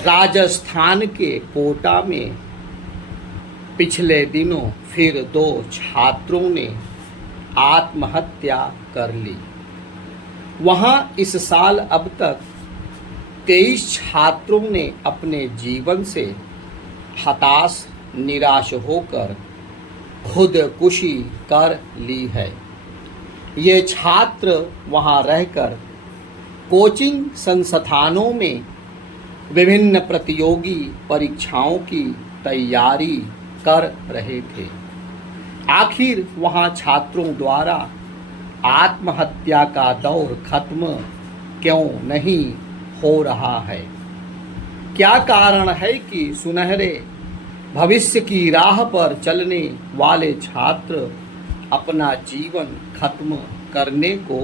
राजस्थान के कोटा में पिछले दिनों फिर 2 छात्रों ने आत्महत्या कर ली। वहाँ इस साल अब तक 23 छात्रों ने अपने जीवन से हताश निराश होकर खुदकुशी कर ली है। ये छात्र वहाँ रहकर कोचिंग संस्थानों में विभिन्न प्रतियोगी परीक्षाओं की तैयारी कर रहे थे। आखिर वहाँ छात्रों द्वारा आत्महत्या का दौर खत्म क्यों नहीं हो रहा है? क्या कारण है कि सुनहरे भविष्य की राह पर चलने वाले छात्र अपना जीवन खत्म करने को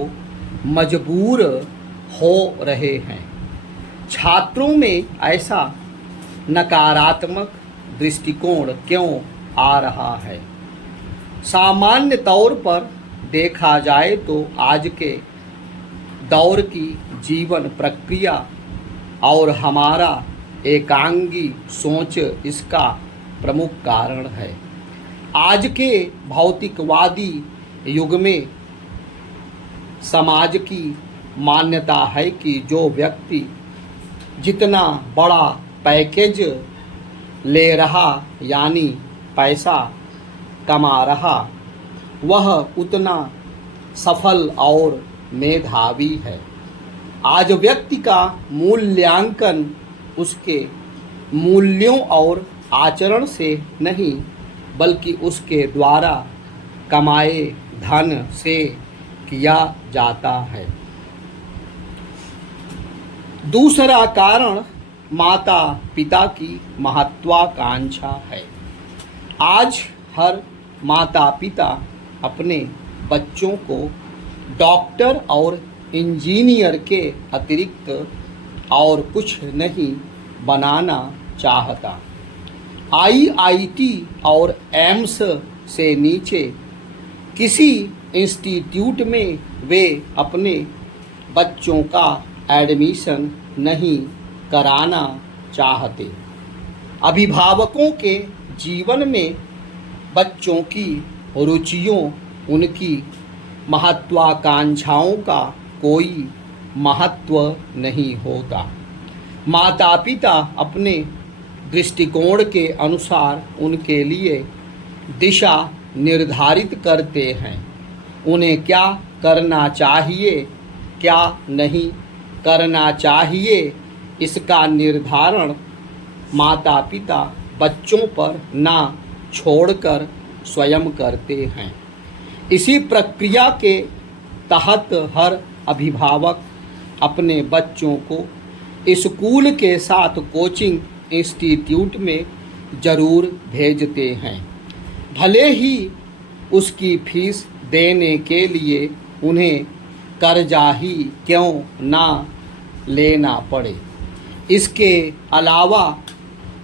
मजबूर हो रहे हैं? छात्रों में ऐसा नकारात्मक दृष्टिकोण क्यों आ रहा है? सामान्य तौर पर देखा जाए तो आज के दौर की जीवन प्रक्रिया और हमारा एकांगी सोच इसका प्रमुख कारण है। आज के भौतिकवादी युग में समाज की मान्यता है कि जो व्यक्ति जितना बड़ा पैकेज ले रहा यानी पैसा कमा रहा वह उतना सफल और मेधावी है। आज व्यक्ति का मूल्यांकन उसके मूल्यों और आचरण से नहीं बल्कि उसके द्वारा कमाए धन से किया जाता है। दूसरा कारण माता पिता की महत्वाकांक्षा है। आज हर माता पिता अपने बच्चों को डॉक्टर और इंजीनियर के अतिरिक्त और कुछ नहीं बनाना चाहता। आईआईटी और एम्स से नीचे किसी इंस्टीट्यूट में वे अपने बच्चों का एडमिशन नहीं कराना चाहते। अभिभावकों के जीवन में बच्चों की रुचियों, उनकी महत्वाकांक्षाओं का कोई महत्व नहीं होता। माता पिता अपने दृष्टिकोण के अनुसार उनके लिए दिशा निर्धारित करते हैं। उन्हें क्या करना चाहिए, क्या नहीं करना चाहिए, इसका निर्धारण माता पिता बच्चों पर ना छोड़कर स्वयं करते हैं। इसी प्रक्रिया के तहत हर अभिभावक अपने बच्चों को स्कूल के साथ कोचिंग इंस्टीट्यूट में ज़रूर भेजते हैं, भले ही उसकी फीस देने के लिए उन्हें कर्जा ही क्यों ना लेना पड़े। इसके अलावा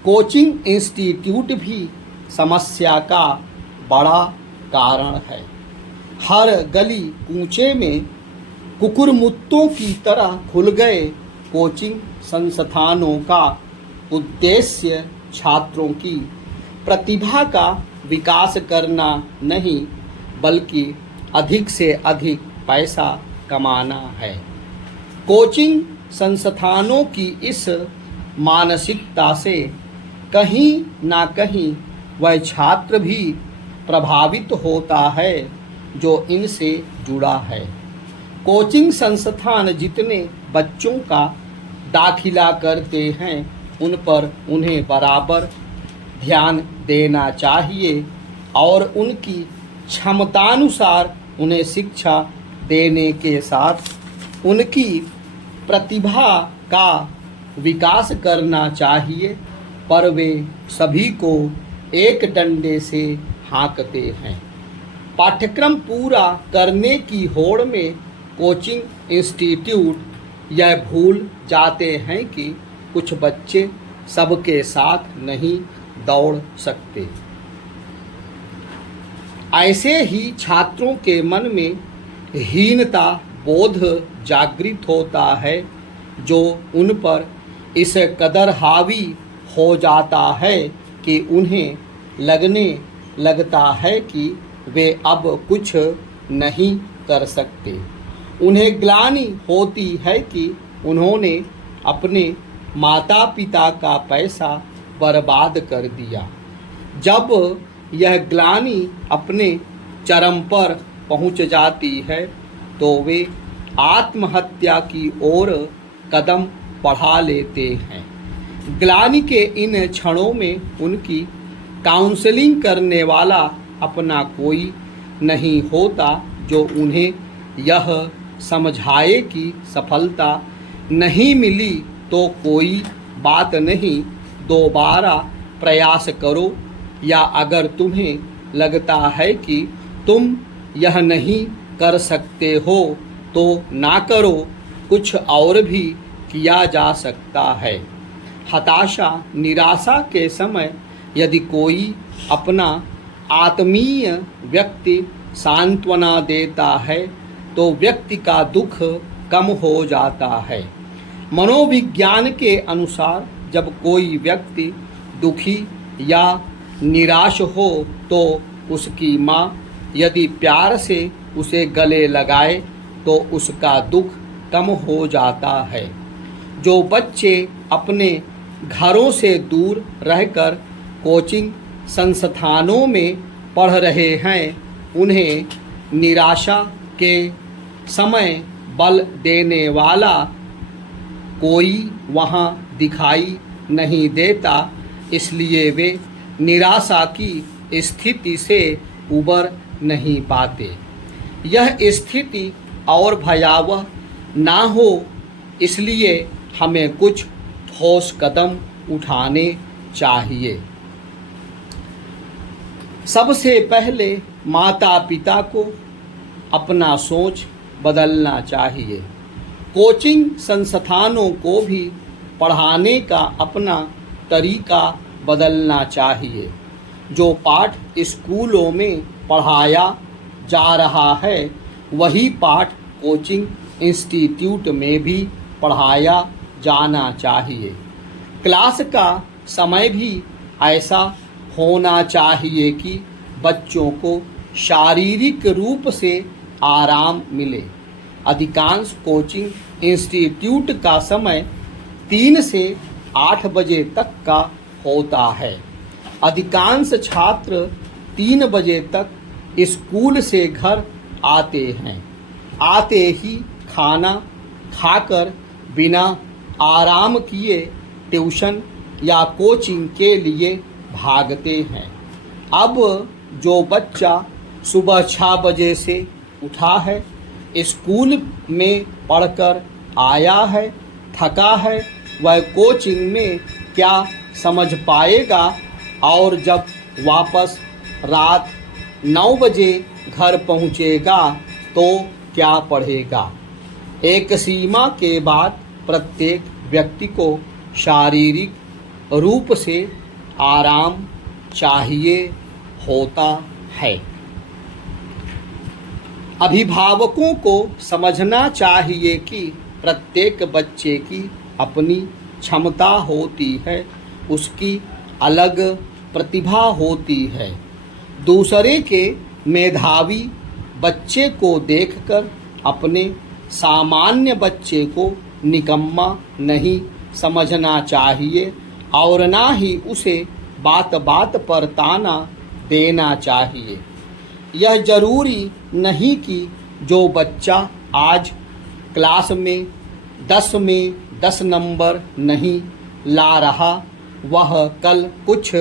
कोचिंग इंस्टीट्यूट भी समस्या का बड़ा कारण है। हर गली कूचे में कुकुरमुत्तों की तरह खुल गए कोचिंग संस्थानों का उद्देश्य छात्रों की प्रतिभा का विकास करना नहीं बल्कि अधिक से अधिक पैसा कमाना है। कोचिंग संस्थानों की इस मानसिकता से कहीं ना कहीं वह छात्र भी प्रभावित होता है जो इनसे जुड़ा है। कोचिंग संस्थान जितने बच्चों का दाखिला करते हैं उन पर उन्हें बराबर ध्यान देना चाहिए और उनकी क्षमतानुसार उन्हें शिक्षा देने के साथ उनकी प्रतिभा का विकास करना चाहिए, पर वे सभी को एक डंडे से हाँकते हैं। पाठ्यक्रम पूरा करने की होड़ में कोचिंग इंस्टीट्यूट यह भूल जाते हैं कि कुछ बच्चे सबके साथ नहीं दौड़ सकते। ऐसे ही छात्रों के मन में हीनता बोध जागृत होता है जो उन पर इस कदर हावी हो जाता है कि उन्हें लगने लगता है कि वे अब कुछ नहीं कर सकते। उन्हें ग्लानि होती है कि उन्होंने अपने माता पिता का पैसा बर्बाद कर दिया। जब यह ग्लानि अपने चरम पर पहुंच जाती है तो वे आत्महत्या की ओर कदम बढ़ा लेते हैं। ग्लानि के इन क्षणों में उनकी काउंसलिंग करने वाला अपना कोई नहीं होता जो उन्हें यह समझाए कि सफलता नहीं मिली तो कोई बात नहीं, दोबारा प्रयास करो, या अगर तुम्हें लगता है कि तुम यह नहीं कर सकते हो तो ना करो, कुछ और भी किया जा सकता है। हताशा निराशा के समय यदि कोई अपना आत्मीय व्यक्ति सांत्वना देता है तो व्यक्ति का दुख कम हो जाता है। मनोविज्ञान के अनुसार जब कोई व्यक्ति दुखी या निराश हो तो उसकी माँ यदि प्यार से उसे गले लगाए तो उसका दुख कम हो जाता है। जो बच्चे अपने घरों से दूर रहकर कोचिंग संस्थानों में पढ़ रहे हैं उन्हें निराशा के समय बल देने वाला कोई वहाँ दिखाई नहीं देता, इसलिए वे निराशा की स्थिति से उबर नहीं पाते। यह स्थिति और भयावह ना हो इसलिए हमें कुछ ठोस कदम उठाने चाहिए। सबसे पहले माता पिता को अपना सोच बदलना चाहिए। कोचिंग संस्थानों को भी पढ़ाने का अपना तरीका बदलना चाहिए। जो पाठ स्कूलों में पढ़ाया जा रहा है वही पाठ कोचिंग इंस्टीट्यूट में भी पढ़ाया जाना चाहिए। क्लास का समय भी ऐसा होना चाहिए कि बच्चों को शारीरिक रूप से आराम मिले। अधिकांश कोचिंग इंस्टीट्यूट का समय 3 से 8 बजे तक का होता है। अधिकांश छात्र 3 बजे तक स्कूल से घर आते हैं। आते ही खाना खाकर बिना आराम किए ट्यूशन या कोचिंग के लिए भागते हैं। अब जो बच्चा सुबह 6 बजे से उठा है, स्कूल में पढ़कर आया है, थका है, वह कोचिंग में क्या समझ पाएगा, और जब वापस रात 9 बजे घर पहुँचेगा तो क्या पढ़ेगा। एक सीमा के बाद प्रत्येक व्यक्ति को शारीरिक रूप से आराम चाहिए होता है। अभिभावकों को समझना चाहिए कि प्रत्येक बच्चे की अपनी क्षमता होती है, उसकी अलग प्रतिभा होती है। दूसरे के मेधावी बच्चे को देखकर अपने सामान्य बच्चे को निकम्मा नहीं समझना चाहिए और ना ही उसे बात बात पर ताना देना चाहिए। यह जरूरी नहीं कि जो बच्चा आज क्लास में 10 नंबर नहीं ला रहा वह कल कुछ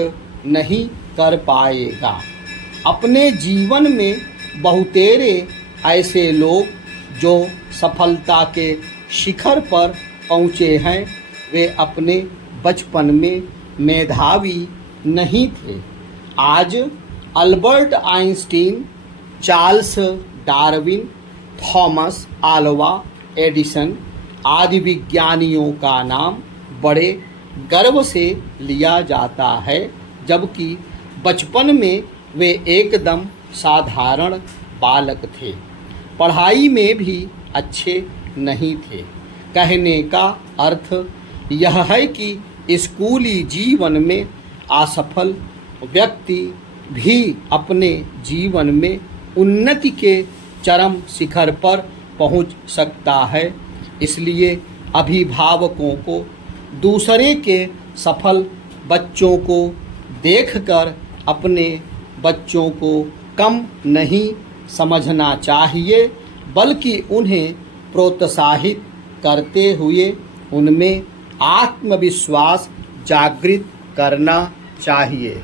नहीं कर पाएगा। अपने जीवन में बहुतेरे ऐसे लोग जो सफलता के शिखर पर पहुँचे हैं वे अपने बचपन में मेधावी नहीं थे। आज Albert Einstein, Charles Darwin, Thomas Alva Edison आदि विज्ञानियों का नाम बड़े गर्व से लिया जाता है, जबकि बचपन में वे एकदम साधारण बालक थे। पढ़ाई में भी अच्छे नहीं थे। कहने का अर्थ यह है कि स्कूली जीवन में असफल व्यक्ति भी अपने जीवन में उन्नति के चरम शिखर पर पहुंच सकता है। इसलिए अभिभावकों को दूसरे के सफल बच्चों को देखकर अपने बच्चों को कम नहीं समझना चाहिए, बल्कि उन्हें प्रोत्साहित करते हुए उनमें आत्मविश्वास जागृत करना चाहिए।